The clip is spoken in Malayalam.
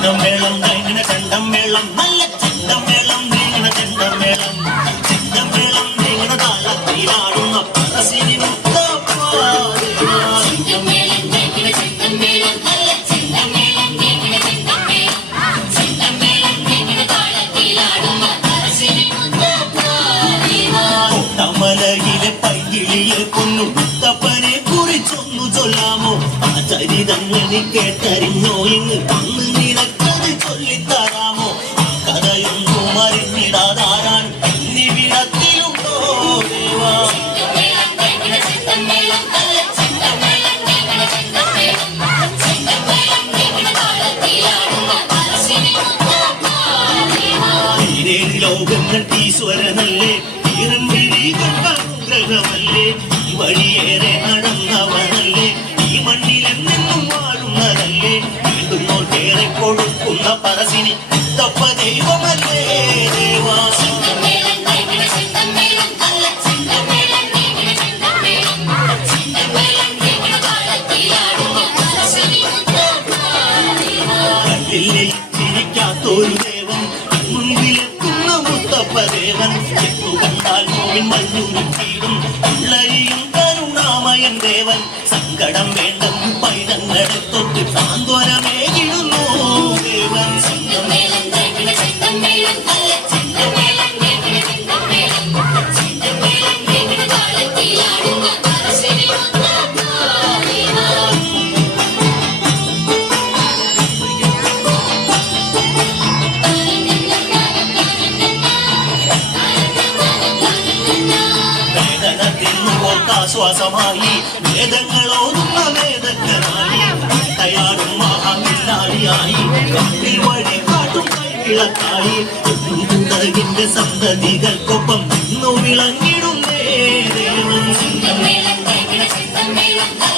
ചെണ്ടം മേളം നീങ്ങണ ചെണ്ടം മേളം നല്ല ചെണ്ടം മേളം നീങ്ങണ ചെണ്ടം മേളം ചെണ്ടം മേളം നീങ്ങണ താളത്തിലാടുന്ന ദേവാ കൊട്ടമലയിലെ പൈകിളിയെ കൊന്നു. മുത്തപ്പനെ കുറിച്ചൊന്നു ചൊല്ലാമോ? ആ ചരിതങ്ങളിൽ കേട്ടറിഞ്ഞോ? ഇങ്ങ് ലോകങ്ങൾ ഈശ്വരനല്ലേ? ഗ്രഹമല്ലേ ഈ വഴിയേറെ നടന്നവനല്ലേ ഈ മണ്ണിലെന്നെന്നും വാഴുന്നതല്ലേ? വീണ്ടുന്നോർക്കേറെ കൊടുക്കുന്ന പറസിനി തപ്പ ദൈവമല്ലേ? ദേവാ ചെണ്ടമേളം കേൾക്കണ ചെണ്ടമേളം നല്ല ചെണ്ടമേളം കേൾക്കണ ചെണ്ടമേളം ചെണ്ടമേളം കേൾക്കണ താളത്തിലാടുന്ന പറശ്ശിനി മുത്തപ്പ ദേവാ കണ്ടില്ലേ ചിരിക്കാത്തൊരു ദേവൻ എത്തു കരുണാമയൻ ദേവൻ സങ്കടം വേണ്ട പൈതങ്ങളെ തൊട്ട് സാന്ത്വനമേകിടുന്നു. തിന്നുപോർക്കാശ്വാസമായി വേദങ്ങളോതുന്ന വേദങ്ങളായി. തയ്യാറും മഹാമില്ലാടിയായി കണ്ണിൽ വഴി കാട്ടും കൈവിളക്കായി. ഉതകിന്റെ സന്തതികൾക്കൊപ്പം നിന്നു വിളങ്ങിടുന്നേ കേൾക്കണ ചെണ്ടമേളം നല്ല